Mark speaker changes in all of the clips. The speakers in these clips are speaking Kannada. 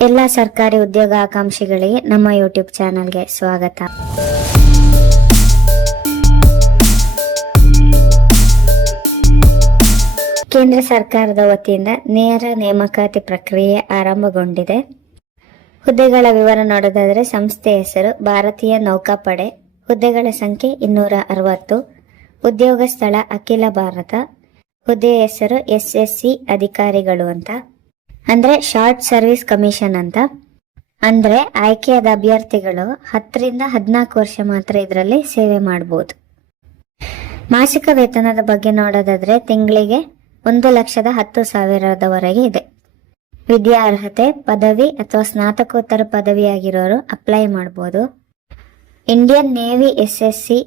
Speaker 1: ಎಲ್ಲ ಸರ್ಕಾರಿ ಉದ್ಯೋಗ ಆಕಾಂಕ್ಷಿಗಳಿಗೆ ನಮ್ಮ ಯೂಟ್ಯೂಬ್ ಚಾನಲ್ಗೆ ಸ್ವಾಗತ. ಕೇಂದ್ರ ಸರ್ಕಾರದ ವತಿಯಿಂದ ನೇರ ನೇಮಕಾತಿ ಪ್ರಕ್ರಿಯೆ ಆರಂಭಗೊಂಡಿದೆ. ಹುದ್ದೆಗಳ ವಿವರ ನೋಡೋದಾದರೆ ಸಂಸ್ಥೆ ಹೆಸರು ಭಾರತೀಯ ನೌಕಾಪಡೆ. ಹುದ್ದೆಗಳ ಸಂಖ್ಯೆ ಇನ್ನೂರ ಅರವತ್ತು. ಉದ್ಯೋಗ ಸ್ಥಳ ಅಖಿಲ ಭಾರತ. ಹುದ್ದೆಯ ಹೆಸರು ಎಸ್ಎಸ್ಸಿ ಅಧಿಕಾರಿಗಳು ಅಂತ. ಅಂದ್ರೆ ಶಾರ್ಟ್ ಸರ್ವಿಸ್ ಕಮಿಷನ್ ಅಂತ. ಅಂದ್ರೆ ಆಯ್ಕೆಯಾದ ಅಭ್ಯರ್ಥಿಗಳು ಹತ್ತರಿಂದ ಹದಿನಾಲ್ಕು ವರ್ಷ ಮಾತ್ರ ಇದರಲ್ಲಿ ಸೇವೆ ಮಾಡಬಹುದು ಮಾಸಿಕ ವೇತನದ ಬಗ್ಗೆ ನೋಡೋದಾದ್ರೆ ತಿಂಗಳಿಗೆ ಒಂದು ಲಕ್ಷದ ಹತ್ತು ಸಾವಿರದವರೆಗೆ ಇದೆ. ವಿದ್ಯಾರ್ಹತೆ ಪದವಿ ಅಥವಾ ಸ್ನಾತಕೋತ್ತರ ಪದವಿಯಾಗಿರೋರು ಅಪ್ಲೈ ಮಾಡ್ಬೋದು. Indian navy S S C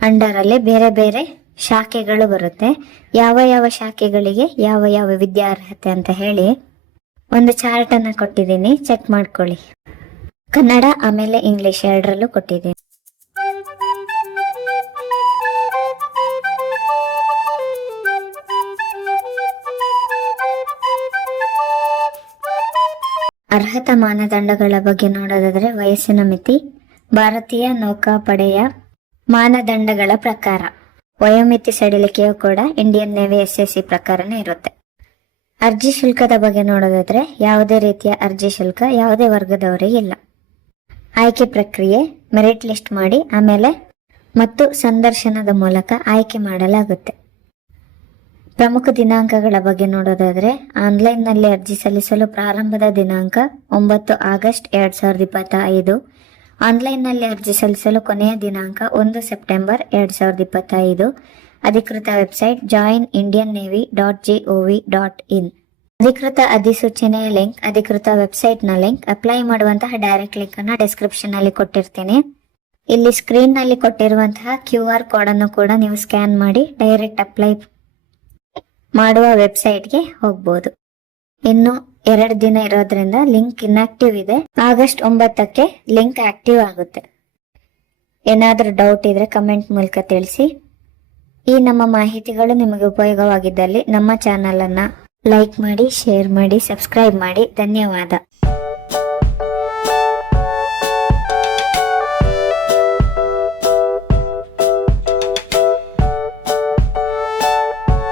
Speaker 1: ಅಂಡರಲ್ಲಿ ಬೇರೆ ಬೇರೆ ಶಾಖೆಗಳು ಬರುತ್ತೆ. ಯಾವ ಯಾವ ಶಾಖೆಗಳಿಗೆ ಯಾವ ಯಾವ ವಿದ್ಯಾರ್ಹತೆ ಅಂತ ಹೇಳಿ ಒಂದು ಚಾರ್ಟ್ ಅನ್ನ ಕೊಟ್ಟಿದ್ದೀನಿ. ಚೆಕ್ ಮಾಡ್ಕೊಳ್ಳಿ. ಕನ್ನಡ ಆಮೇಲೆ ಇಂಗ್ಲಿಷ್ ಎರಡರಲ್ಲೂ ಕೊಟ್ಟಿದ್ದೀನಿ. ಅರ್ಹತಾ ಮಾನದಂಡಗಳ ಬಗ್ಗೆ ನೋಡೋದಾದ್ರೆ ವಯಸ್ಸಿನ ಮಿತಿ, ಭಾರತೀಯ ನೌಕಾಪಡೆಯ ಮಾನದಂಡಗಳ ಪ್ರಕಾರ. ವಯೋಮಿತಿ ಸಡಿಲಿಕೆಯೂ ಕೂಡ ಇಂಡಿಯನ್ ನೇವಿ ಎಸ್ ಪ್ರಕಾರನೇ ಇರುತ್ತೆ. ಅರ್ಜಿ ಶುಲ್ಕದ ಬಗ್ಗೆ ನೋಡೋದಾದ್ರೆ ಯಾವುದೇ ರೀತಿಯ ಅರ್ಜಿ ಶುಲ್ಕ ಯಾವುದೇ ವರ್ಗದವರಿಗೆ ಇಲ್ಲ. ಆಯ್ಕೆ ಪ್ರಕ್ರಿಯೆ ಮೆರಿಟ್ ಲಿಸ್ಟ್ ಮಾಡಿ ಆಮೇಲೆ ಮತ್ತು ಸಂದರ್ಶನದ ಮೂಲಕ ಆಯ್ಕೆ ಮಾಡಲಾಗುತ್ತೆ. ಪ್ರಮುಖ ದಿನಾಂಕಗಳ ಬಗ್ಗೆ ನೋಡೋದಾದ್ರೆ ಆನ್ಲೈನ್ನಲ್ಲಿ ಅರ್ಜಿ ಸಲ್ಲಿಸಲು ಪ್ರಾರಂಭದ ದಿನಾಂಕ ಒಂಬತ್ತು ಆಗಸ್ಟ್ ಎರಡ್ ಸಾವಿರದ ಇಪ್ಪತ್ತ ಐದು ಆನ್ಲೈನ್ನಲ್ಲಿ ಅರ್ಜಿ ಸಲ್ಲಿಸಲು ಕೊನೆಯ ದಿನಾಂಕ ಒಂದು ಸೆಪ್ಟೆಂಬರ್ ಎರಡ್ ಸಾವಿರದ ಇಪ್ಪತ್ತೈದು ಅಧಿಕೃತ website join Indian navy dot G V dot in ಅಧಿಕೃತ ಅಧಿಸೂಚನೆಯ ಲಿಂಕ್, ಅಧಿಕೃತ ವೆಬ್ಸೈಟ್ನ ಲಿಂಕ್ ಅಪ್ಲೈ ಮಾಡುವಂತಹ ಡೈರೆಕ್ಟ್ ಲಿಂಕ್ ಅನ್ನು ಡಿಸ್ಕ್ರಿಪ್ಷನ್ ಅಲ್ಲಿ ಕೊಟ್ಟಿರ್ತೀನಿ. ಇಲ್ಲಿ ಸ್ಕ್ರೀನ್ನಲ್ಲಿ ಕೊಟ್ಟಿರುವಂತಹ ಕ್ಯೂ ಆರ್ ಕೋಡ್ ಅನ್ನು ಕೂಡ ನೀವು ಸ್ಕ್ಯಾನ್ ಮಾಡಿ ಡೈರೆಕ್ಟ್ ಅಪ್ಲೈ ಮಾಡುವ ವೆಬ್ಸೈಟ್ಗೆ ಹೋಗ್ಬೋದು. ಇನ್ನು ಎರಡು ದಿನ ಇರೋದ್ರಿಂದ ಲಿಂಕ್ ಇನ್ಆಕ್ಟಿವ್ ಇದೆ. ಆಗಸ್ಟ್ ಒಂಬತ್ತಕ್ಕೆ ಲಿಂಕ್ ಆಕ್ಟಿವ್ ಆಗುತ್ತೆ. ಏನಾದರೂ ಡೌಟ್ ಇದ್ರೆ ಕಮೆಂಟ್ ಮೂಲಕ ತಿಳಿಸಿ. ಈ ನಮ್ಮ ಮಾಹಿತಿಗಳು ನಿಮಗೆ ಉಪಯೋಗವಾಗಿದ್ದಲ್ಲಿ ನಮ್ಮ ಚಾನಲ್ ಅನ್ನ ಲೈಕ್ ಮಾಡಿ ಶೇರ್ ಮಾಡಿ ಸಬ್ಸ್ಕ್ರೈಬ್ ಮಾಡಿ. ಧನ್ಯವಾದ.